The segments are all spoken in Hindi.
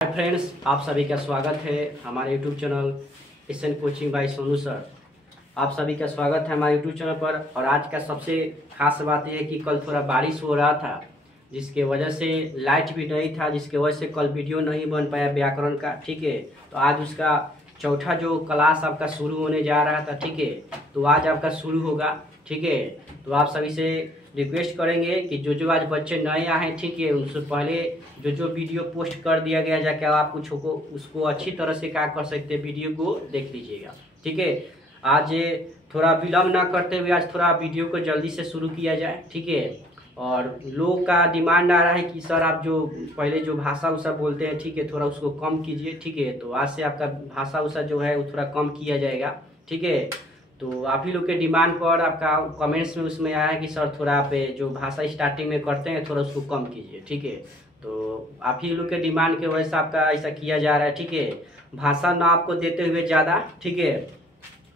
हाय फ्रेंड्स, आप सभी का स्वागत है हमारे YouTube channel SN coaching by Sonu sir. आप सभी का स्वागत है हमारे यूट्यूब चैनल पर। और आज का सबसे खास बात यह है कि कल थोड़ा बारिश हो रहा था, जिसके वजह से लाइट भी नहीं था, जिसके वजह से कल वीडियो नहीं बन पाया व्याकरण का। ठीक है, तो आज उसका चौथा जो क्लास आपका शुरू होने जा रहा था, ठीक है, तो आज आपका शुरू होगा। ठीक है, तो आप सभी से रिक्वेस्ट करेंगे कि जो आज बच्चे नए आए हैं, ठीक है, उनसे पहले जो वीडियो पोस्ट कर दिया गया जाके आप कुछ को उसको अच्छी तरह से क्या कर सकते हैं, वीडियो को देख लीजिएगा। ठीक है, आज थोड़ा विलम्ब ना करते हुए आज थोड़ा वीडियो को जल्दी से शुरू किया जाए। ठीक है, और लोग का डिमांड आ रहा है कि सर आप जो पहले जो भाषा उषा बोलते हैं, ठीक है, थोड़ा उसको कम कीजिए। ठीक है, तो आज से आपका भाषा उषा जो है वो थोड़ा कम किया जाएगा। ठीक है, तो आप ही लोग के डिमांड पर आपका कमेंट्स में उसमें आया है कि सर थोड़ा आप जो भाषा स्टार्टिंग में करते हैं थोड़ा उसको कम कीजिए। ठीक है, तो आप ही लोग के डिमांड के वजह से आपका ऐसा किया जा रहा है। ठीक है, भाषा ना आपको देते हुए ज़्यादा, ठीक है,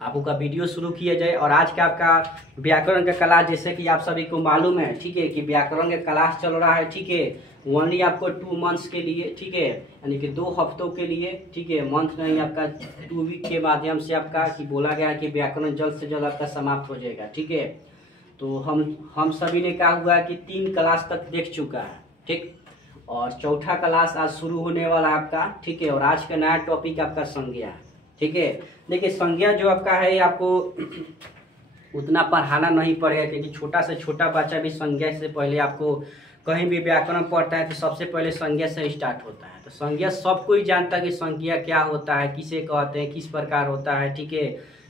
आपका वीडियो शुरू किया जाए। और आज का आपका व्याकरण का क्लास, जैसे कि आप सभी को मालूम है, ठीक है, कि व्याकरण का क्लास चल रहा है। ठीक है, ओनली आपको 2 मंथ्स के लिए, ठीक है, यानी कि 2 हफ्तों के लिए। ठीक है, मंथ नहीं, आपका 2 वीक के माध्यम से आपका कि बोला गया है कि व्याकरण जल्द से जल्द आपका समाप्त हो जाएगा। ठीक है, तो हम सभी ने कहा हुआ है कि 3 क्लास तक देख चुका है। ठीक, और चौथा क्लास आज शुरू होने वाला है आपका। ठीक है, और आज का नया टॉपिक आपका संज्ञा है। ठीक है, देखिए संज्ञा जो आपका है आपको उतना पढ़ाना नहीं पड़ेगा, क्योंकि छोटा से छोटा बच्चा भी संज्ञा से पहले आपको कहीं भी व्याकरण पढ़ता है तो सबसे पहले संज्ञा से स्टार्ट होता है। तो संज्ञा सब कोई जानता है कि संज्ञा क्या होता है, किसे कहते हैं, किस प्रकार होता है। ठीक है,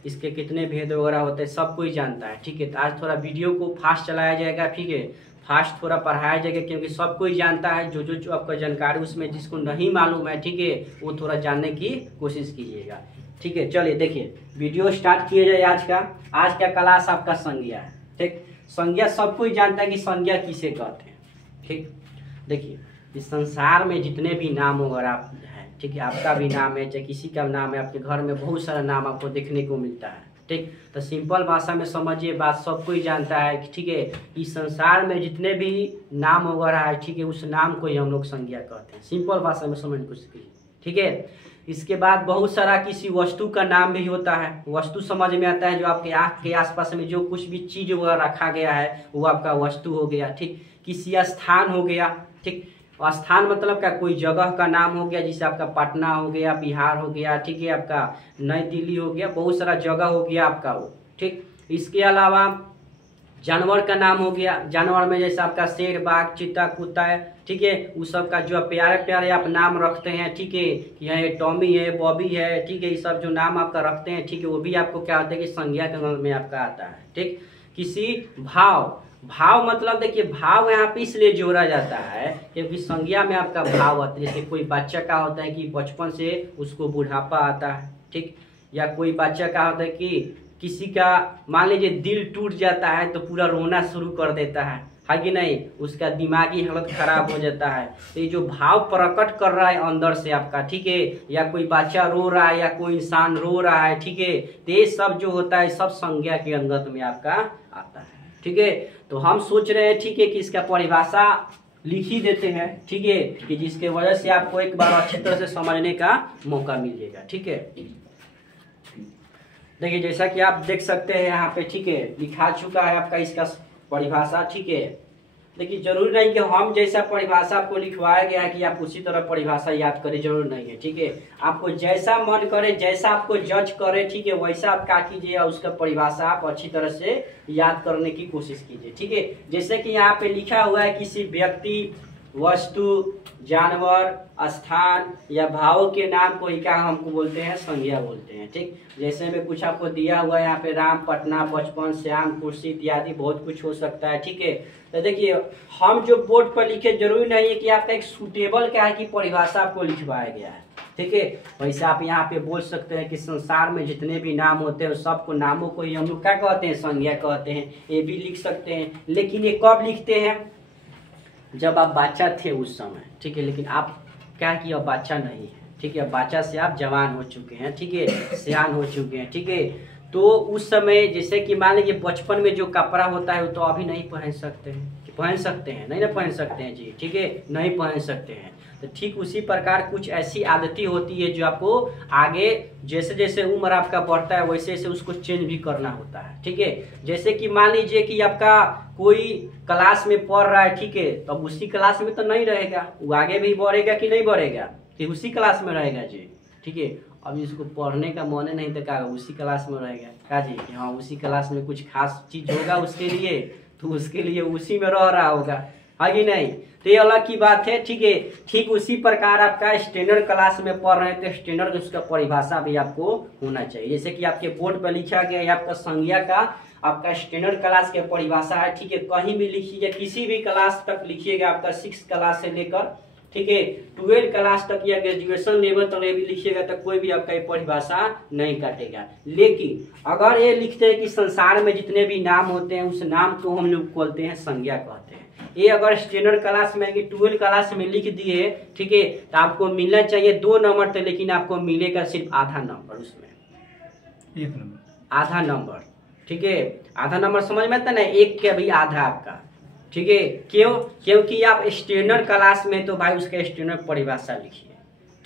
इसके कितने भेद वगैरह होते हैं, सब कोई जानता है। ठीक है, तो आज थोड़ा वीडियो को फास्ट चलाया जाएगा। ठीक है, फास्ट थोड़ा पढ़ाया जाएगा, क्योंकि सब कोई जानता है। जो आपका जानकारी उसमें जिसको नहीं मालूम है, ठीक है, वो थोड़ा जानने की कोशिश कीजिएगा। ठीक है, चलिए देखिए वीडियो स्टार्ट किया जाए। आज का क्लास आपका संज्ञा है। ठीक, संज्ञा सब कोई जानता है कि संज्ञा किसे कहते हैं। ठीक, देखिए इस संसार में जितने भी नाम वगैरह हैं, ठीक है, आपका भी नाम है, चाहे किसी का नाम है, आपके घर में बहुत सारा नाम आपको देखने को मिलता है। ठीक, तो सिंपल भाषा में समझिए, बात सब कोई जानता है। ठीक है, इस संसार में जितने भी नाम वगैरह है, ठीक है, उस नाम को ही हम लोग संज्ञा कहते हैं। सिंपल भाषा में समझ को सीखिए। ठीक है, इसके बाद बहुत सारा किसी वस्तु का नाम भी होता है। वस्तु समझ में आता है जो आपके आँख के आसपास में जो कुछ भी चीज वगैरह रखा गया है वो आपका वस्तु हो गया। ठीक, किसी स्थान हो गया। ठीक, स्थान मतलब क्या, कोई जगह का नाम हो गया, जैसे आपका पटना हो गया, बिहार हो गया, ठीक है, आपका नई दिल्ली हो गया, बहुत सारा जगह हो गया आपका वो। ठीक, इसके अलावा जानवर का नाम हो गया। जानवर में जैसे आपका शेर, बाघ, चीता, कुत्ता है, ठीक है, उस सब का जो प्यारे प्यारे आप नाम रखते हैं। ठीक है, यहाँ टॉमी है, बॉबी है, ठीक है, ये सब जो नाम आपका रखते हैं, ठीक है, वो भी आपको क्या होता है कि संज्ञा के अंदर में आपका आता है। ठीक, किसी भाव मतलब देखिए भाव यहाँ पे इसलिए जोड़ा जाता है क्योंकि संज्ञा में आपका भाव आता है। जैसे कोई बच्चा का होता है कि बचपन से उसको बुढ़ापा आता है। ठीक, या कोई बच्चा का होता है कि किसी का मान लीजिए दिल टूट जाता है तो पूरा रोना शुरू कर देता है कि नहीं, उसका दिमागी हालत खराब हो जाता है। तो ये जो भाव प्रकट कर रहा है अंदर से आपका, ठीक है, या कोई बच्चा रो रहा है या कोई इंसान रो रहा है, ठीक है, तो ये सब जो होता है सब संज्ञा के अंदर में आपका आता है। ठीक है, तो हम सोच रहे हैं, ठीक है, कि इसका परिभाषा लिख ही देते हैं। ठीक है, कि जिसके वजह से आपको एक बार अच्छी तरह से समझने का मौका मिलेगा। ठीक है, देखिए जैसा कि आप देख सकते हैं यहाँ पे, ठीक है, लिखा चुका है आपका इसका परिभाषा। ठीक है, देखिए जरूरी नहीं कि हम जैसा परिभाषा आपको लिखवाया गया है कि आप उसी तरह परिभाषा याद करें, जरूर नहीं है। ठीक है, आपको जैसा मन करे, जैसा आपको जज करे, ठीक है, वैसा आप क्या कीजिए और उसका परिभाषा आप अच्छी तरह से याद करने की कोशिश कीजिए। ठीक है, जैसे कि यहाँ पे लिखा हुआ है किसी व्यक्ति, वस्तु, जानवर, स्थान या भाव के नाम को ही क्या हमको बोलते हैं, संज्ञा बोलते हैं। ठीक, जैसे में कुछ आपको दिया हुआ है यहाँ पे, राम, पटना, बचपन, श्याम, कुर्सी इत्यादि बहुत कुछ हो सकता है। ठीक है, तो देखिए हम जो बोर्ड पर लिखे जरूरी नहीं है कि आपका एक सूटेबल क्या है कि परिभाषा आपको लिखवाया गया है। ठीक है, वैसे आप यहाँ पे बोल सकते हैं कि संसार में जितने भी नाम होते हैं सबको नामों को ही हम लोग क्या कहते हैं, संज्ञा कहते हैं। ये भी लिख सकते हैं, लेकिन ये कब लिखते हैं, जब आप बच्चा थे उस समय। ठीक है, लेकिन आप क्या कि अब बच्चा नहीं है। ठीक है, बच्चा से आप जवान हो चुके हैं, ठीक है, सियान हो चुके हैं। ठीक है, तो उस समय जैसे कि मान लीजिए बचपन में जो कपड़ा होता है वो तो अभी नहीं पहन सकते हैं, पहन सकते हैं नहीं ना, पहन सकते हैं जी, ठीक है, नहीं पहन सकते हैं। तो ठीक उसी प्रकार कुछ ऐसी आदतें होती है जो आपको आगे जैसे जैसे उम्र आपका बढ़ता है वैसे वैसे उसको चेंज भी करना होता है। ठीक है, जैसे कि मान लीजिए कि आपका कोई क्लास में पढ़ रहा है, ठीक है, तो अब उसी क्लास में तो नहीं रहेगा, वो आगे भी बढ़ेगा कि नहीं बढ़ेगा, कि उसी क्लास में रहेगा जी। ठीक है, अब इसको पढ़ने का मन नहीं तो क्या उसी क्लास में रहेगा क्या जी, कि हाँ उसी क्लास में कुछ खास चीज होगा उसके लिए, तो उसके लिए उसी में रह रहा होगा, है कि नहीं। तो ये अलग की बात है। ठीक है, ठीक उसी प्रकार आपका स्टैंडर्ड क्लास में पढ़ रहे हैं तो स्टैंडर्ड उसका परिभाषा भी आपको होना चाहिए। जैसे कि आपके बोर्ड पर लिखा गया है आपका संज्ञा का आपका स्टैंडर्ड क्लास के परिभाषा है। ठीक है, कहीं भी लिखिएगा, किसी भी क्लास तक लिखिएगा, आपका 6 क्लास से लेकर, ठीक है, 12 क्लास तक या ग्रेजुएशन लेवल तक भी लिखिएगा तो कोई भी आपका ये परिभाषा नहीं काटेगा। लेकिन अगर ये लिखते हैं कि संसार में जितने भी नाम होते हैं उस नाम को हम लोग बोलते हैं संज्ञा कहते हैं। ये अगर स्टैंडर्ड क्लास में कि 12 क्लास में लिख दिए, ठीक है, तो आपको मिलना चाहिए 2 नंबर थे, लेकिन आपको मिलेगा सिर्फ आधा नंबर, उसमें 1 नंबर, आधा नंबर। ठीक है, आधा नंबर समझ में आता ना, 1 के भी आधा आपका। ठीक है, क्यों? क्योंकि आप स्टैंडर्ड क्लास में तो भाई उसका स्टैंडर्ड परिभाषा लिखिए।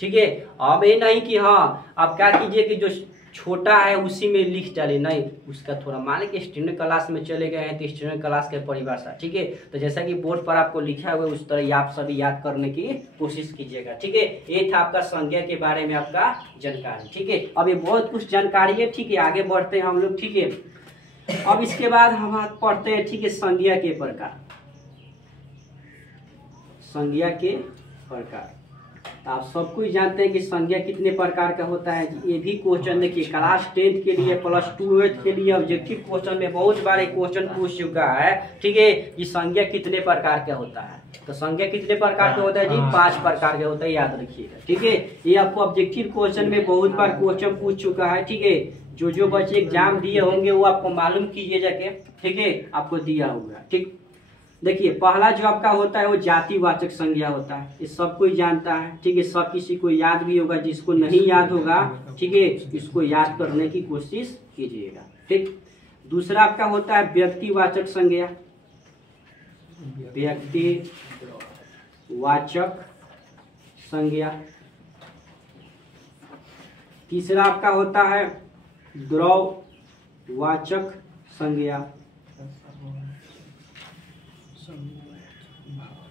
ठीक है, अब ये नहीं कि हाँ आप क्या कीजिए कि जो छोटा है उसी में लिख डाले, नहीं, उसका थोड़ा मान लीजिए स्टैंडर्ड क्लास में चले गए हैं तो स्टैंडर्ड क्लास के परिभाषा। ठीक है, तो जैसा कि बोर्ड पर आपको लिखा हुआ है उस तरह आप सभी याद करने की कोशिश कीजिएगा। ठीक है, ये था आपका संज्ञा के बारे में आपका जानकारी। ठीक है, अब ये बहुत कुछ जानकारी है। ठीक है, आगे बढ़ते हैं हम लोग। ठीक है, अब इसके बाद हम पढ़ते हैं, ठीक है, संज्ञा के प्रकार। संज्ञा के प्रकार आप सब कुछ जानते हैं कि संज्ञा कितने प्रकार का होता है। ये भी क्वेश्चन देखिए क्लास 10th के लिए प्लस 12th के लिए ऑब्जेक्टिव क्वेश्चन में बहुत बार क्वेश्चन पूछ चुका है। ठीक है, कि संज्ञा कितने प्रकार का होता है, तो संज्ञा कितने प्रकार का होता है जी, 5 प्रकार का होता है, याद रखिएगा। ठीक है, ये आपको ऑब्जेक्टिव क्वेश्चन में बहुत बार क्वेश्चन पूछ चुका है। ठीक है, जो बच्चे एग्जाम दिए होंगे वो आपको मालूम कीजिए जाके। ठीक है, आपको दिया होगा। ठीक, देखिए पहला जो आपका होता है वो जातिवाचक संज्ञा होता है, ये सब कोई जानता है। ठीक है, सब किसी को याद भी होगा, जिसको नहीं याद होगा, ठीक है, इसको याद करने की कोशिश कीजिएगा। ठीक, दूसरा आपका होता है व्यक्तिवाचक संज्ञा, व्यक्तिवाचक संज्ञा। तीसरा आपका होता है द्रव्यवाचक संज्ञा,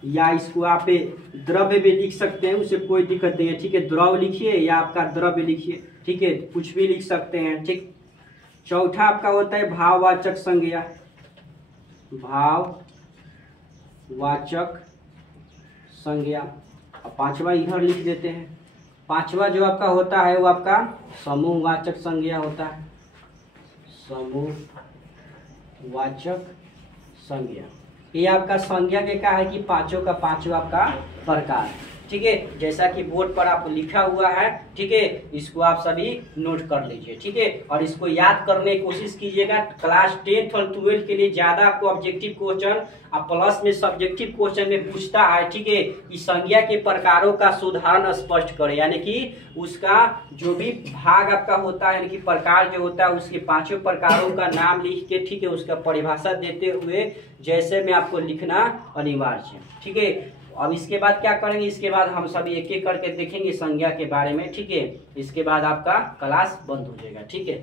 या इसको आप द्रव्य भी लिख सकते हैं, उसे कोई दिक्कत नहीं है। ठीक है, द्रव लिखिए या आपका द्रव्य लिखिए, ठीक है, कुछ भी लिख सकते हैं। ठीक, चौथा आपका होता है भाववाचक संज्ञा, भाववाचक संज्ञा। और 5वां इधर लिख देते हैं। 5वां जो आपका होता है वो आपका समूहवाचक संज्ञा होता है, समूहवाचक संज्ञा। ये आपका संज्ञा के क्या है कि 5 का 5 आपका प्रकार है। ठीक है, जैसा कि बोर्ड पर आपको लिखा हुआ है। ठीक है, इसको आप सभी नोट कर लीजिए। ठीक है, और इसको याद करने की कोशिश कीजिएगा। क्लास 10th और 12th के लिए ज्यादा आपको ऑब्जेक्टिव क्वेश्चन और प्लस में सब्जेक्टिव क्वेश्चन में पूछता है। ठीक है, कि संज्ञा के प्रकारों का उदाहरण स्पष्ट करें, यानी कि उसका जो भी भाग आपका होता है, यानी कि प्रकार जो होता है उसके 5 प्रकारों का नाम लिख के, ठीक है, उसका परिभाषा देते हुए जैसे में आपको लिखना अनिवार्य है। ठीक है, अब इसके बाद क्या करेंगे, इसके बाद हम सभी एक एक करके देखेंगे संज्ञा के बारे में। ठीक है, इसके बाद आपका क्लास बंद हो जाएगा। ठीक है,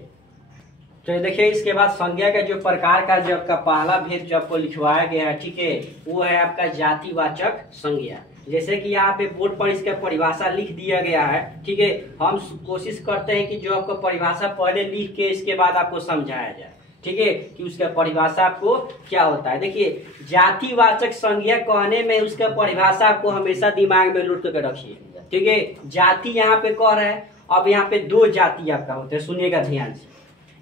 तो देखिए इसके बाद संज्ञा का जो प्रकार का जो आपका पहला भेद जो आपको लिखवाया गया है, ठीक है, वो है आपका जातिवाचक संज्ञा। जैसे कि यहाँ पे बोर्ड पर इसका परिभाषा लिख दिया गया है। ठीक है, हम कोशिश करते हैं कि जो आपको परिभाषा पहले लिख के इसके बाद आपको समझाया जाए। ठीक है, कि उसका परिभाषा आपको क्या होता है। देखिए जातिवाचक संज्ञा कहने में उसका परिभाषा आपको हमेशा दिमाग में लुट के रखिए। ठीक है, जाति यहाँ पे कह रहा है। अब यहाँ पे 2 जाति आपका होता है, सुनिएगा ध्यान से।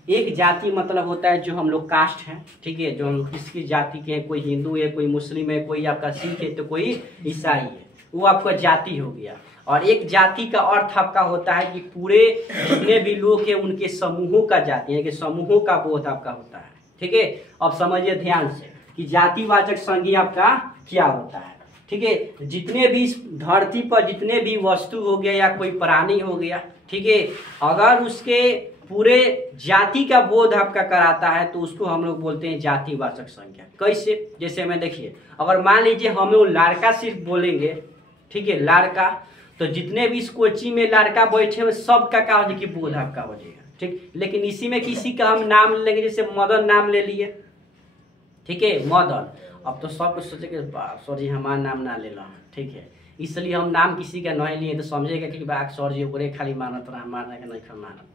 एक जाति मतलब होता है जो हम लोग कास्ट है। ठीक है, जो हम किसकी जाति के हैं, कोई हिंदू है, कोई मुस्लिम है, कोई आपका सिख है, तो कोई ईसाई है, वो आपका जाति हो गया। और एक जाति का अर्थ आपका होता है कि पूरे जितने भी लोग हैं उनके समूहों का जाति है, कि समूहों का बोध आपका होता है। ठीक है, अब समझिए ध्यान से कि जातिवाचक संज्ञा आपका क्या होता है। ठीक है, जितने भी धरती पर जितने भी वस्तु हो गया या कोई प्राणी हो गया, ठीक है, अगर उसके पूरे जाति का बोध आपका कराता है तो उसको हम लोग बोलते हैं जातिवाचक संज्ञा। कैसे, जैसे मैं देखिए, अगर मान लीजिए हम लोग लड़का सिर्फ बोलेंगे, ठीक है, लड़का। तो जितने भी इस कोचिंग में लड़का बैठे हुए सबका क्या हो जाएगा कि बोध आपका हो जाएगा, ठीक। लेकिन इसी में किसी का हम नाम लेंगे, जैसे मदन नाम ले लिए, ठीक है, मदन। अब तो सब कुछ सोचे कि सर जी हमारा नाम ना ले लो, ठीक है, इसलिए हम नाम किसी का नहीं लिए तो समझेगा कि बाग सर जी ओकरे खाली मानत रहा, हमारा का नहीं मानत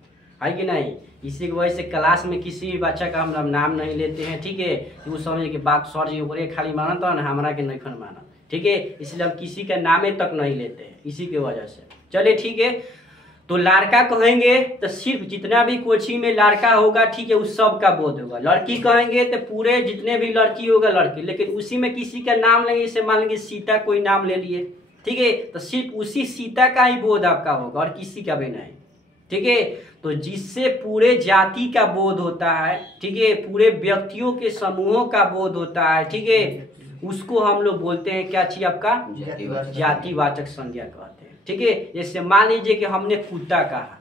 है कि नहीं। इसी की वजह से क्लास में किसी भी बच्चा का हम नाम नहीं लेते हैं, ठीक है, कि वो समझे कि बाग सर जी ओकरे खाली मानत रहा ना, हमारा के नहीं मानत, ठीक है। इसलिए हम किसी का नामे तक नहीं लेते हैं इसी की वजह से। चलिए ठीक है, तो लड़का कहेंगे तो सिर्फ जितना भी कोचिंग में लड़का होगा, ठीक है, उस सब का बोध होगा। लड़की कहेंगे तो पूरे जितने भी लड़की होगा लड़की, लेकिन उसी में किसी का नाम लेंगे, जैसे मान लीजिए सीता कोई नाम ले लिए, ठीक है, तो सिर्फ उसी सीता का ही बोध आपका होगा और किसी का भी नहीं, ठीक है। तो जिससे पूरे जाति का बोध होता है, ठीक है, पूरे व्यक्तियों के समूहों का बोध होता है, ठीक है, उसको हम लोग बोलते हैं क्या चीज आपका जातिवाचक संज्ञा कहते हैं, ठीक है। जैसे मान लीजिए कि हमने कुत्ता कहा,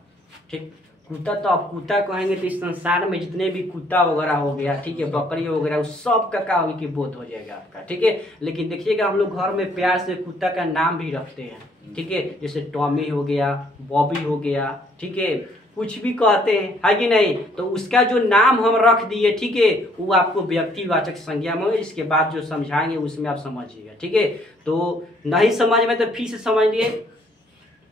ठीक, कुत्ता, तो आप कुत्ता कहेंगे तो इस संसार में जितने भी कुत्ता वगैरह हो गया, ठीक है, बकरी वगैरह, उस सब का क्या होगी कि बोध हो जाएगा आपका, ठीक है। लेकिन देखिएगा हम लोग घर में प्यार से कुत्ता का नाम भी रखते हैं, ठीक है, जैसे टॉमी हो गया, बॉबी हो गया, ठीक है, कुछ भी कहते हैं, है कि नहीं। तो उसका जो नाम हम रख दिए, ठीक है, वो आपको व्यक्तिवाचक संज्ञा में, इसके बाद जो समझाएंगे उसमें आप समझिएगा, ठीक है। तो नहीं समझ में तो फिर से समझ लिए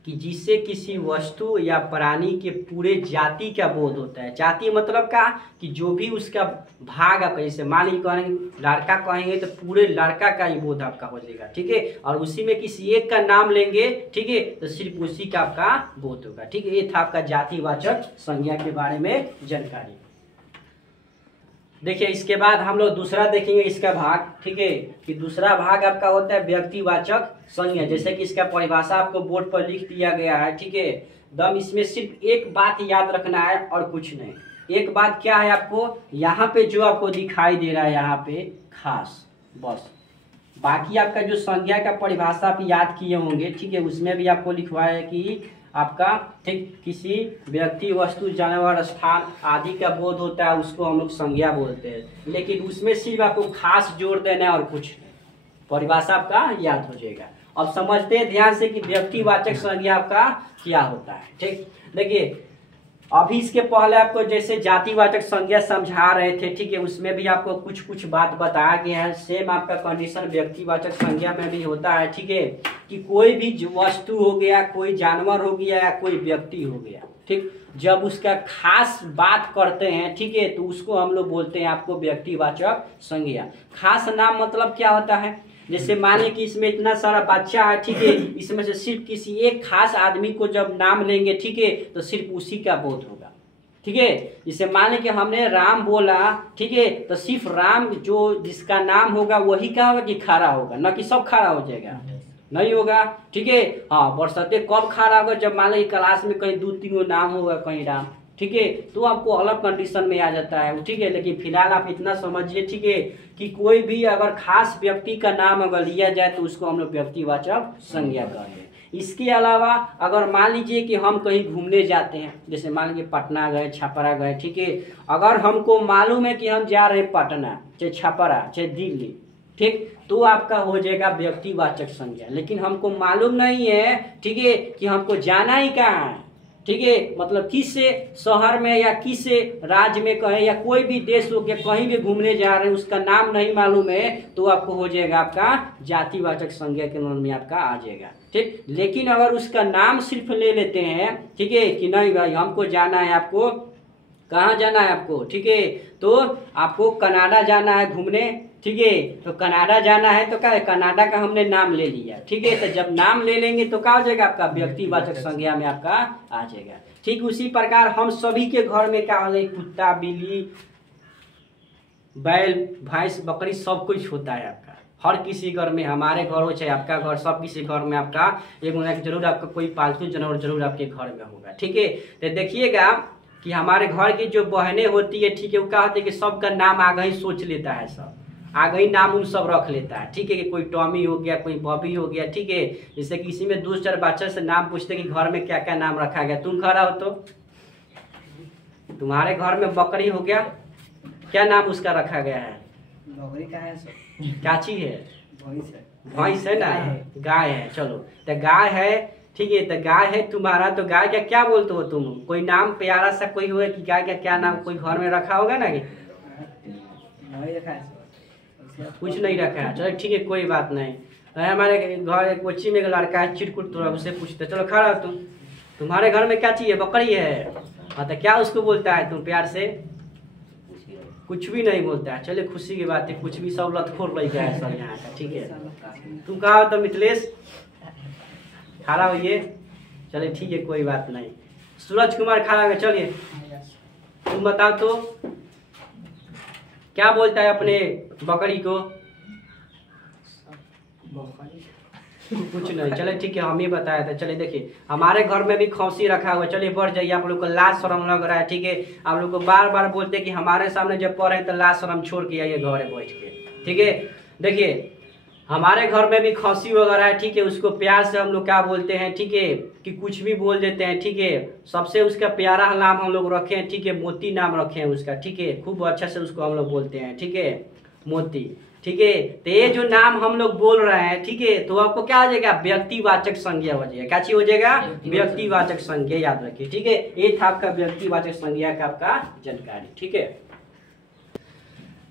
कि जिससे किसी वस्तु या प्राणी के पूरे जाति का बोध होता है। जाति मतलब का कि जो भी उसका भाग आपका, जैसे मान लीजिए कहेंगे लड़का कहेंगे तो पूरे लड़का का ही बोध आपका हो जाएगा, ठीक है। और उसी में किसी एक का नाम लेंगे, ठीक है, तो सिर्फ उसी का आपका बोध होगा, ठीक है। ये था आपका जातिवाचक संज्ञा के बारे में जानकारी। देखिए इसके बाद हम लोग दूसरा देखेंगे इसका भाग, ठीक है, कि दूसरा भाग आपका होता है व्यक्तिवाचक संज्ञा। जैसे कि इसका परिभाषा आपको बोर्ड पर लिख दिया गया है, ठीक है। दम इसमें सिर्फ एक बात याद रखना है और कुछ नहीं। एक बात क्या है, आपको यहाँ पे जो आपको दिखाई दे रहा है यहाँ पे खास, बस। बाकी आपका जो संज्ञा का परिभाषा आप याद किए होंगे, ठीक है, उसमें भी आपको लिखवाया है कि आपका, ठीक, किसी व्यक्ति, वस्तु, जानवर, स्थान आदि का बोध होता है, उसको हम लोग संज्ञा बोलते हैं। लेकिन उसमें सिर्फ आपको खास जोड़ देना है और कुछ नहीं, परिभाषा आपका याद हो जाएगा। अब समझते हैं ध्यान से कि व्यक्तिवाचक संज्ञा आपका क्या होता है, ठीक। देखिए अभी इसके पहले आपको जैसे जातिवाचक संज्ञा समझा रहे थे, ठीक है, उसमें भी आपको कुछ कुछ बात बताया गया है। सेम आपका कंडीशन व्यक्तिवाचक संज्ञा में भी होता है, ठीक है, कि कोई भी वस्तु हो गया, कोई जानवर हो गया या कोई व्यक्ति हो गया, ठीक, जब उसका खास बात करते हैं, ठीक है, तो उसको हम लोग बोलते हैं आपको व्यक्तिवाचक संज्ञा। खास नाम मतलब क्या होता है, जैसे माने कि इसमें इतना सारा बच्चा है, ठीक है, इसमें से सिर्फ किसी एक खास आदमी को जब नाम लेंगे, ठीक है, तो सिर्फ उसी का बोध होगा, ठीक है। जैसे माने कि हमने राम बोला, ठीक है, तो सिर्फ राम जो जिसका नाम होगा वही क्या होगा कि खड़ा होगा, न कि सब खड़ा हो जाएगा, नहीं होगा, ठीक है। हाँ, बरसाते कब खड़ा होगा, जब मान लीजिए क्लास में कहीं 2-3 नाम होगा कहीं राम, ठीक है, तो आपको अलग कंडीशन में आ जाता है, ठीक है। लेकिन फिलहाल आप इतना समझिए, ठीक है, कि कोई भी अगर खास व्यक्ति का नाम अगर लिया जाए तो उसको हम लोग व्यक्तिवाचक संज्ञा कहते हैं। इसके अलावा अगर मान लीजिए कि हम कहीं घूमने जाते हैं, जैसे मान लीजिए पटना गए, छपरा गए, ठीक है, अगर हमको मालूम है कि हम जा रहे हैं पटना, चाहे छपरा, चाहे दिल्ली, ठीक, तो आपका हो जाएगा व्यक्तिवाचक संज्ञा। लेकिन हमको मालूम नहीं है, ठीक है, कि हमको जाना ही कहाँ है, ठीक है, मतलब किस शहर में या किस राज्य में कहें या कोई भी देश हो गया, कहीं भी घूमने जा रहे हैं, उसका नाम नहीं मालूम है, तो आपको हो जाएगा आपका जातिवाचक संज्ञा के नाम में आपका आ जाएगा, ठीक। लेकिन अगर उसका नाम सिर्फ ले लेते हैं, ठीक है, कि नहीं भाई हमको जाना है, आपको कहाँ जाना है आपको, ठीक है, तो आपको कनाडा जाना है घूमने, ठीक है, तो कनाडा जाना है तो क्या है, कनाडा का हमने नाम ले लिया, ठीक है। तो जब नाम ले लेंगे तो क्या हो जाएगा आपका व्यक्तिवाचक संज्ञा में आपका आ जाएगा। ठीक उसी प्रकार हम सभी के घर में क्या हो जाएगा, कुत्ता, बिल्ली, बैल, भैंस, बकरी सब कुछ होता है आपका। हर किसी घर में, हमारे घर हो चाहे आपका घर, सब किसी घर में आपका एक जरूर आपका कोई पालतू जानवर जरूर आपके घर में होगा, ठीक है। तो देखिएगा कि हमारे घर की जो बहनें होती है, ठीक है, वो क्या होता है कि सबका नाम आगे ही सोच लेता है, सब आगे ही नाम उन सब रख लेता है, ठीक है, कि कोई टॉमी हो गया, कोई बॉबी हो गया, ठीक है। जैसे किसी में 2-4 बच्चे से नाम पूछते कि घर में क्या क्या नाम रखा गया, तुम खड़ा हो तो तुम्हारे घर में बकरी हो गया, क्या नाम उसका रखा गया है, बकरी का है, क्या चीज है, भैंस है, भैंस है ना, गाय है। चलो तो गाय है, ठीक है। तो गाय है तुम्हारा, तो गाय का क्या बोलते हो तुम? कोई नाम प्यारा सा कोई होगा कि गाय का क्या नाम कोई घर में रखा होगा ना? कुछ नहीं रखा है। चलो ठीक है, कोई बात नहीं। हमारे घर कोची में एक लड़का है चिरकुट, तो उससे पूछते। चलो खड़ा हो तुम, तुम्हारे घर में क्या चाहिए? बकरी है। हाँ तो क्या उसको बोलता है तुम प्यार से? कुछ भी नहीं बोलता है। चलिए खुशी की बात है, कुछ भी सब लतखोर लग गया है सब यहाँ का, ठीक है। तुम कहा हो तो मिथिलेश खड़ा होइए। चलिए ठीक है, कोई बात नहीं। सूरज कुमार खड़ा हो, चलिए तुम बताओ तो क्या बोलता है अपने बकरी को? कुछ नहीं। चले ठीक है, हम ही बताया था। चलिए देखिए, हमारे घर में भी खौसी रखा हुआ है। चलिए बढ़ जाइए, आप लोग को लाज शर्म लग रहा है, ठीक है। आप लोग को बार बार बोलते हैं कि हमारे सामने जब पढ़े तो लाज शर्म छोड़ के आइए घर बैठ के, ठीक है। देखिए हमारे घर में भी खौसी वगैरह है, ठीक है। उसको प्यार से हम लोग क्या बोलते हैं, ठीक है, कि कुछ भी बोल देते हैं, ठीक है। सबसे उसका प्यारा नाम हम लोग रखे हैं, ठीक है, मोती नाम रखे हैं उसका, ठीक है। खूब अच्छा से उसको हम लोग बोलते हैं, ठीक है, मोती, ठीक है। तो ये जो नाम हम लोग बोल रहे हैं, ठीक है, तो आपको क्या हो जाएगा? व्यक्तिवाचक संज्ञा हो जाएगा। क्या चीज हो जाएगा? व्यक्तिवाचक संज्ञा, याद रखिए, ठीक है। ये था आपका व्यक्तिवाचक संज्ञा का आपका जानकारी, ठीक है।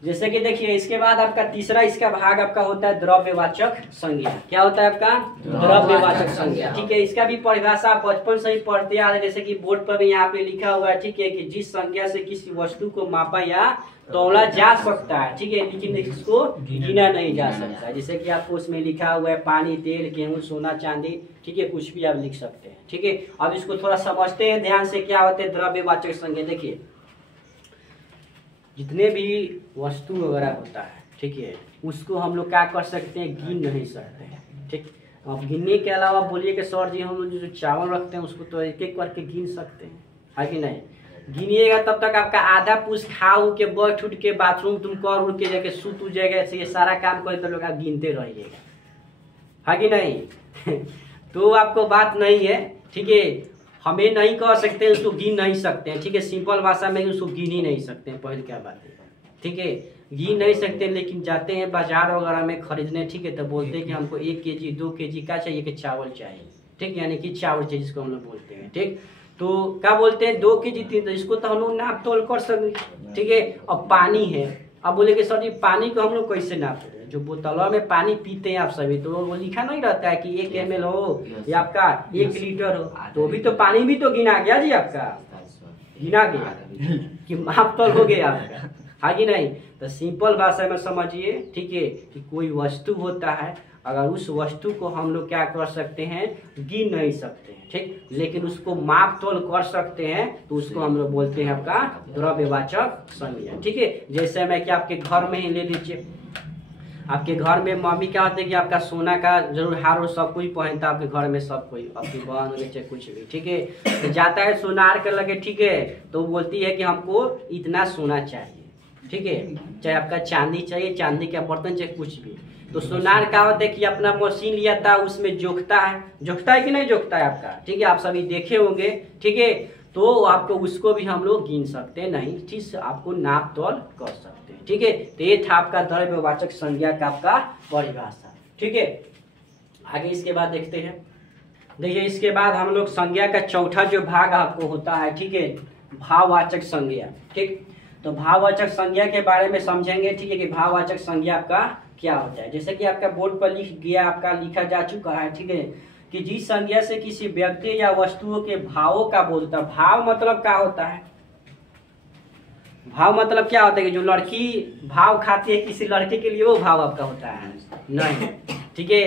जैसे कि देखिए इसके बाद आपका तीसरा इसका भाग आपका होता है द्रव्यवाचक संज्ञा। क्या होता है आपका? द्रव्यवाचक संज्ञा, ठीक है। इसका भी परिभाषा बचपन से ही पढ़ते आ रहे, जैसे कि बोर्ड पर भी यहाँ पे लिखा हुआ है, ठीक है, कि जिस संज्ञा से किसी वस्तु को मापा या तौला जा सकता है, ठीक है, लेकिन इसको गिना नहीं जा सकता है। जैसे कि आपको उसमें लिखा हुआ है पानी, तेल, गेहूं, सोना, चांदी, ठीक है, कुछ भी आप लिख सकते हैं, ठीक है। अब इसको थोड़ा समझते हैं ध्यान से, क्या होते हैं द्रव्यवाचक संज्ञा। देखिए जितने भी वस्तु वगैरह होता है, ठीक है, उसको हम लोग क्या कर सकते हैं? गिन नहीं सकते हैं, ठीक। अब गिनने के अलावा बोलिए कि सर जी हम लोग जो चावल रखते हैं उसको तो एक एक करके गिन सकते हैं, है कि नहीं? गिनिएगा तब तक आपका आधा पूछ खा उ के बैठ उठ के बाथरूम तुम कर उड़ के जाके सूत जाएगा, ऐसे ये सारा काम करे तो लोग आप गिनते रहिएगा, है कि नहीं? तो आपको बात नहीं है, ठीक है। हमें नहीं कह सकते, उसको गिन नहीं सकते हैं, ठीक है। सिंपल भाषा में उसको गिन ही नहीं सकते हैं, पहले क्या बात है, ठीक है। गिन नहीं सकते, लेकिन जाते हैं बाजार वगैरह में खरीदने, ठीक है, तो बोलते हैं कि हमको 1 केजी 2 केजी क्या चाहिए? कि चावल चाहिए, ठीक, यानी कि चावल चाहिए जिसको हम लोग बोलते हैं, ठीक। तो क्या बोलते हैं 2 केजी 3, तो इसको तो हम लोग नाप तोल कर सकते, ठीक है। अब पानी है, अब बोले कि सर जी पानी को हम लोग कैसे नापते हैं? जो बोतलों में पानी पीते हैं आप सभी, तो वो लिखा नहीं रहता है कि 1 ml हो या आपका 1 लीटर हो, तो भी तो पानी भी तो गिना गया जी, आपका गिना गया कि माप तोल हो गया आपका, है कि नहीं? तो सिंपल भाषा में समझिए, ठीक है, कि कोई वस्तु होता है, अगर उस वस्तु को हम लोग क्या कर सकते हैं? गिन नहीं सकते हैं, ठीक, लेकिन उसको माप तोल कर सकते हैं, तो उसको हम लोग बोलते हैं आपका द्रव्यवाचक संज्ञा, ठीक है। जैसे मैं कि आपके घर में ही ले लीजिए, आपके घर में मम्मी क्या होती है कि आपका सोना का जरूर हार सब कोई पहनता है आपके घर में, सब कोई, आपकी बहन हो चाहे कुछ भी, ठीक है। तो जाता है सोनार के लगे, ठीक है, तो बोलती है कि हमको इतना सोना चाहिए, ठीक है, चाहे आपका चांदी चाहिए, चांदी का बर्तन चाहे कुछ भी। तो सोनार क्या होता है कि अपना मशीन लिया था, उसमें जोखता है कि नहीं जोखता है आपका, ठीक है, आप सभी देखे होंगे, ठीक है। तो आपको उसको भी हम लोग गिन सकते नहीं, ठीक से आपको नाप तोल कर सकते हैं, ठीक है। तो ये था आपका द्रव्यवाचक संज्ञा का आपका परिभाषा, ठीक है। आगे इसके बाद देखते हैं। देखिए इसके बाद हम लोग संज्ञा का चौथा जो भाग आपको होता है, ठीक है, भाववाचक संज्ञा, ठीक। तो भाववाचक संज्ञा के बारे में समझेंगे, ठीक है, कि भाववाचक संज्ञा आपका क्या होता है। जैसे कि आपका बोर्ड पर लिख गया, आपका लिखा जा चुका है, ठीक है, कि जिस संज्ञा से किसी व्यक्ति या वस्तुओं के भावों का बोलता है। भाव मतलब क्या होता है? भाव मतलब क्या होता है? कि जो लड़की भाव खाती है किसी लड़के के लिए, वो भाव आपका होता है? नहीं, ठीक है।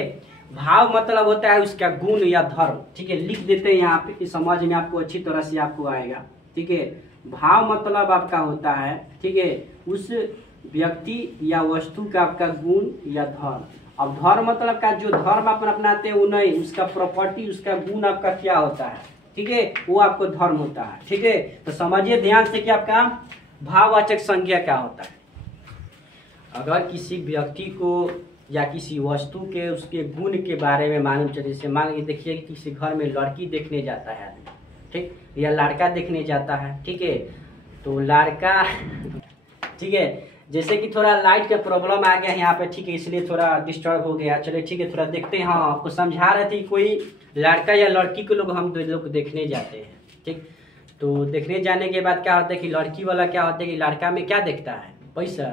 भाव मतलब होता है उसका गुण या धर्म, ठीक है, लिख देते हैं यहाँ पे कि समझ में आपको अच्छी तरह से आपको आएगा, ठीक है। भाव मतलब आपका होता है, ठीक है, उस व्यक्ति या वस्तु का आपका गुण या धर्म। अब धर्म मतलब का जो धर्म अपन अपनाते हैं वो नहीं, उसका प्रॉपर्टी, उसका गुण आपका क्या होता है, ठीक है, वो आपको धर्म होता है, ठीक है। तो समझिए ध्यान से कि आपका भाववाचक संज्ञा क्या होता है। अगर किसी व्यक्ति को या किसी वस्तु के उसके गुण के बारे में मालूम चले, जैसे मान के देखिए कि किसी घर में लड़की देखने जाता है आदमी, ठीक, या लड़का देखने जाता है, ठीक है, तो लड़का ठीक है, जैसे कि थोड़ा लाइट का प्रॉब्लम आ गया यहाँ पे, ठीक है, इसलिए थोड़ा डिस्टर्ब हो गया। चलिए ठीक है, थोड़ा देखते हैं। हाँ, आपको समझा रहे थे कोई लड़का या लड़की को लोग हम दो लोग देखने जाते हैं, ठीक। तो देखने जाने के बाद क्या होता है कि लड़की वाला क्या होता है कि लड़का में क्या देखता है, पैसा,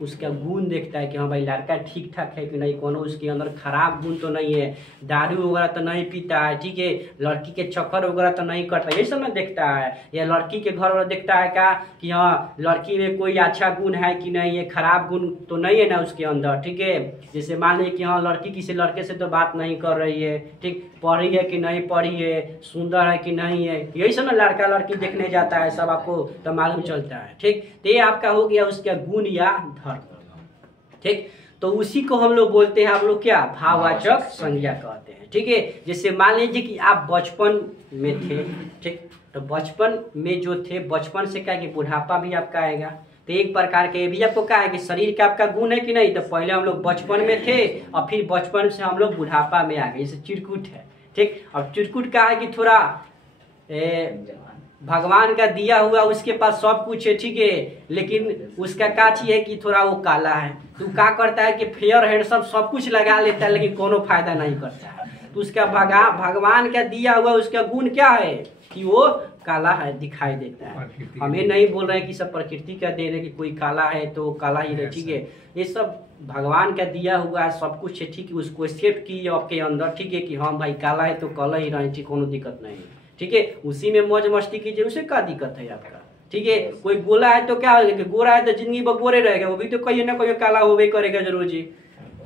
उसका गुण देखता है कि हाँ भाई लड़का ठीक ठाक है कि नहीं, कोनो उसके अंदर खराब गुण तो नहीं है, दारू वगैरह तो नहीं पीता है, ठीक है, लड़की के चक्कर वगैरह तो नहीं करता है, ये सब ना देखता है। या लड़की के घर वाला देखता है क्या कि हाँ लड़की में कोई अच्छा गुण है कि नहीं है, खराब गुण तो नहीं है ना उसके अंदर, ठीक है। जैसे मान लीजिए कि हाँ लड़की किसी लड़के से तो बात नहीं कर रही है, ठीक, पढ़ी है कि नहीं पढ़ी है, सुंदर है कि नहीं है, यही सब ना लड़का लड़की देखने जाता है, सब आपको तो मालूम चलता है, ठीक। तो ये आपका हो गया उसका गुण या धर्म, ठीक। तो उसी को हम लोग बोलते हैं, आप लोग क्या भाववाचक संज्ञा कहते हैं, ठीक है। जैसे मान लीजिए कि आप बचपन में थे, ठीक, तो बचपन में जो थे, बचपन से क्या है कि बुढ़ापा भी आपका आएगा। तो एक प्रकार के ये भी आपको क्या है कि शरीर का आपका गुण है कि नहीं, तो पहले हम लोग बचपन में थे और फिर बचपन से हम लोग बुढ़ापा में आ गए, जैसे चिरकुट है, ठीक। और चिरकुट का है कि थोड़ा भगवान का दिया हुआ उसके पास सब कुछ है, ठीक है, लेकिन उसका का चीज है कि थोड़ा वो काला है। तो क्या करता है कि फेयर हैंडसम सब कुछ लगा लेता है लेकिन कोनो फायदा नहीं करता है। तो उसका भगवान का दिया हुआ उसका गुण क्या है कि वो काला है, दिखाई देता है। हम ये नहीं बोल रहे हैं कि सब प्रकृति का देन है कि कोई काला है तो काला ही रहे, ठीक है, ये सब भगवान का दिया हुआ है, सब कुछ है, ठीक है। उसको एक्सेप्ट कीजिए आपके अंदर, ठीक है, कि हाँ भाई काला है तो काला ही रहे, ठीक, कोनो दिक्कत नहीं है, ठीक है। उसी में मौज मस्ती कीजिए, उसे क्या दिक्कत है आपका, ठीक है। कोई गोला है तो क्या होगा कि गोरा है तो जिंदगी भर गोरे रहेगा, वो भी तो कहीं ना कहीं काला होवे करेगा जरूर जी,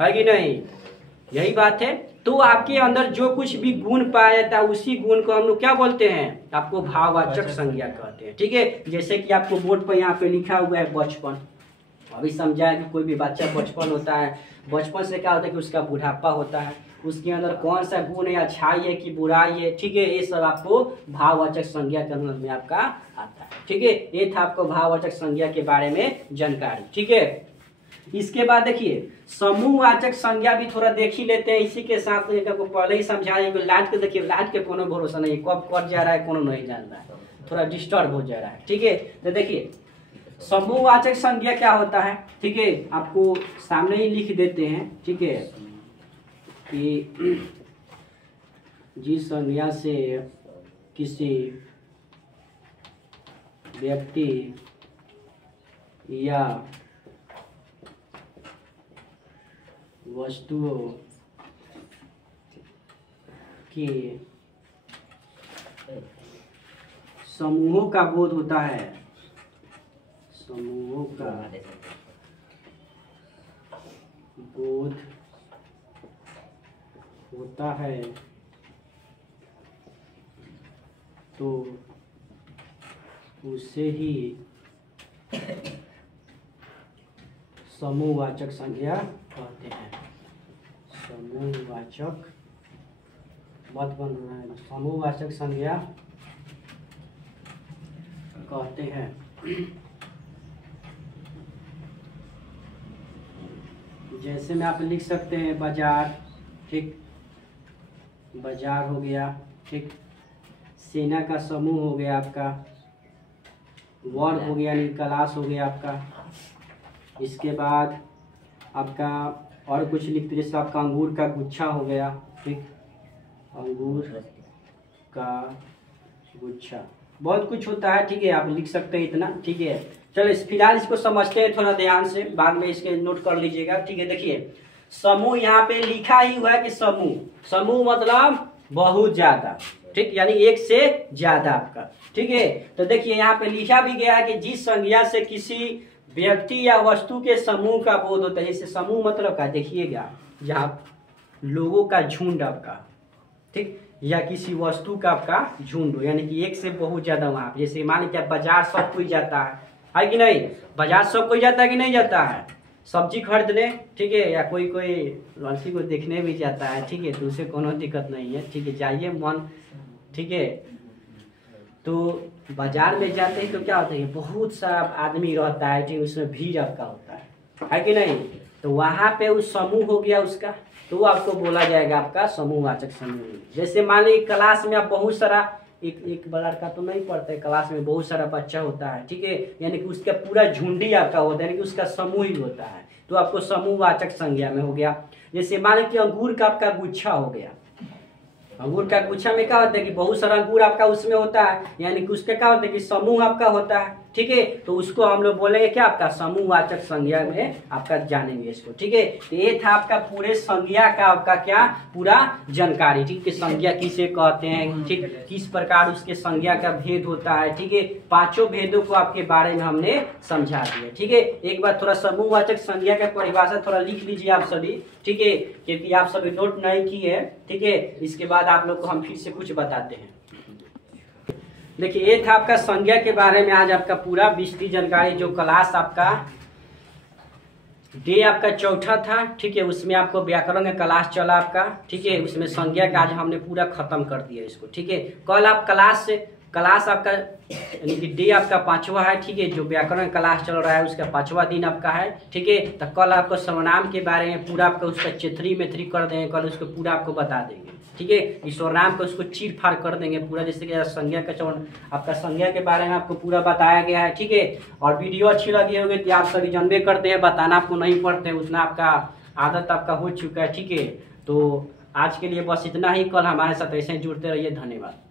है कि नहीं, यही बात है। तो आपके अंदर जो कुछ भी गुण पाया जाता है उसी गुण को हम लोग क्या बोलते हैं, आपको भाववाचक संज्ञा कहते हैं, ठीक है। जैसे कि आपको बोर्ड पर यहाँ पे लिखा हुआ है बचपन, अभी समझाया कि कोई भी बच्चा बचपन होता है, बचपन से क्या होता है कि उसका बुढ़ापा होता है, उसके अंदर कौन सा गुण है, अच्छाई है कि बुराई है, ठीक है, ये सब आपको भाववाचक संज्ञा के अंदर में आपका आता है, ठीक है। ये था आपको भाववाचक संज्ञा के बारे में जानकारी, ठीक है। इसके बाद देखिए समूहवाचक संज्ञा भी थोड़ा देख ही लेते हैं, इसी के साथ आपको पहले ही समझा लाइट के, देखिए लाइट के कोनो भरोसा नहीं, कब कट जा रहा है कोनो नहीं जान रहा है, थोड़ा डिस्टर्ब हो जा रहा है, ठीक है। तो देखिए समूहवाचक संज्ञा क्या होता है, ठीक है, आपको सामने ही लिख देते हैं, ठीक है, कि जिस संज्ञा से किसी व्यक्ति या वस्तुओं के समूहों का बोध होता है, समूहों का बोध होता है, तो उसे ही समूहवाचक संज्ञा कहते हैं। समूहवाचक मत बन रहा है, समूहवाचक संज्ञा कहते हैं। जैसे में आप लिख सकते हैं बाजार, ठीक, बाजार हो गया, ठीक, सेना का समूह हो गया आपका, वर्ग हो गया, क्लास हो गया आपका। इसके बाद आपका और कुछ लिखते जैसे आपका अंगूर का गुच्छा हो गया, ठीक, अंगूर का गुच्छा, बहुत कुछ होता है, ठीक है, आप लिख सकते हैं इतना, ठीक है। चलो फिलहाल इसको समझते हैं थोड़ा ध्यान से, बाद में इसके नोट कर लीजिएगा, ठीक है। देखिए समूह यहाँ पे लिखा ही हुआ है कि समूह, समूह मतलब बहुत ज्यादा, ठीक, यानी एक से ज्यादा आपका, ठीक है। तो देखिए यहाँ पे लिखा भी गया है कि जिस संज्ञा से किसी व्यक्ति या वस्तु के समूह का बोध होता है, जैसे समूह मतलब का देखिएगा जहाँ लोगों का झुंड आपका, ठीक, या किसी वस्तु का आपका झुंड हो, यानी कि एक से बहुत ज्यादा वहाँ पे। जैसे मान लीजिए बाजार सब कोई जाता है कि नहीं, बाजार सब कोई जाता है कि नहीं जाता है, सब्जी खरीदने, ठीक है, या कोई कोई लड़की को देखने भी जाता है, ठीक है, तो उसे कोनो दिक्कत नहीं है, ठीक है, जाइए मन, ठीक है। तो बाजार में जाते हैं तो क्या होता है, बहुत सा आदमी रहता है, ठीक, उसमें भीड़ आपका होता है कि नहीं, तो वहाँ पे उस समूह हो गया उसका, तो आपको बोला जाएगा आपका समूहवाचक समूह। जैसे मान लीजिए क्लास में आप बहुत सारा एक लड़का तो नहीं पढ़ता है, क्लास में बहुत सारा बच्चा होता है, ठीक है, यानी कि उसका पूरा झुंडी आपका होता है, यानी कि उसका समूह ही होता है, तो आपको समूहवाचक संज्ञा में हो गया। जैसे मान लीजिए अंगूर का आपका गुच्छा हो गया, अंगूर का गुच्छा में क्या होता है कि बहुत सारा अंगूर आपका उसमें होता है, यानी कि उसका क्या होता है कि समूह आपका होता है, ठीक है, तो उसको हम लोग बोलेंगे क्या, आपका समूहवाचक संज्ञा में आपका जानेंगे इसको, ठीक है। तो ये था आपका पूरे संज्ञा का आपका क्या पूरा जानकारी, ठीक है, संज्ञा किसे कहते हैं, ठीक, किस प्रकार उसके संज्ञा का भेद होता है, ठीक है, पांचों भेदों को आपके बारे में हमने समझा दिया, ठीक है। एक बार थोड़ा समूहवाचक संज्ञा का परिभाषा थोड़ा लिख लीजिए आप सभी, ठीक है, क्योंकि आप सभी नोट नहीं किए हैं, ठीक है। इसके बाद आप लोग को हम फिर से कुछ बताते हैं। देखिए ये था आपका संज्ञा के बारे में आज आपका पूरा विस्तृत जानकारी, जो क्लास आपका डे आपका चौथा था, ठीक है, उसमें आपको व्याकरण का क्लास चला आपका, ठीक है, उसमें संज्ञा का आज हमने पूरा खत्म कर दिया इसको, ठीक है। कल आप क्लास आपका यानी कि डे आपका पांचवा है, ठीक है, जो व्याकरण क्लास चल रहा है उसका पांचवा दिन आपका है, ठीक है। तो कल आपको सर्वनाम के बारे में पूरा आपका उसका चेथरी मेथरी कर देंगे, कल उसको पूरा आपको बता देंगे, ठीक है। इस सर्वनाम को उसको चीर फाड़ कर देंगे पूरा, जैसे कि संज्ञा का आपका संज्ञा के बारे में आपको पूरा बताया गया है, ठीक है। और वीडियो अच्छी लगी होगी तो आप सभी जानबे करते हैं, बताना आपको नहीं पड़ते हैं, उतना आपका आदत आपका हो चुका है, ठीक है। तो आज के लिए बस इतना ही, कल हमारे साथ ऐसे जुड़ते रहिए, धन्यवाद।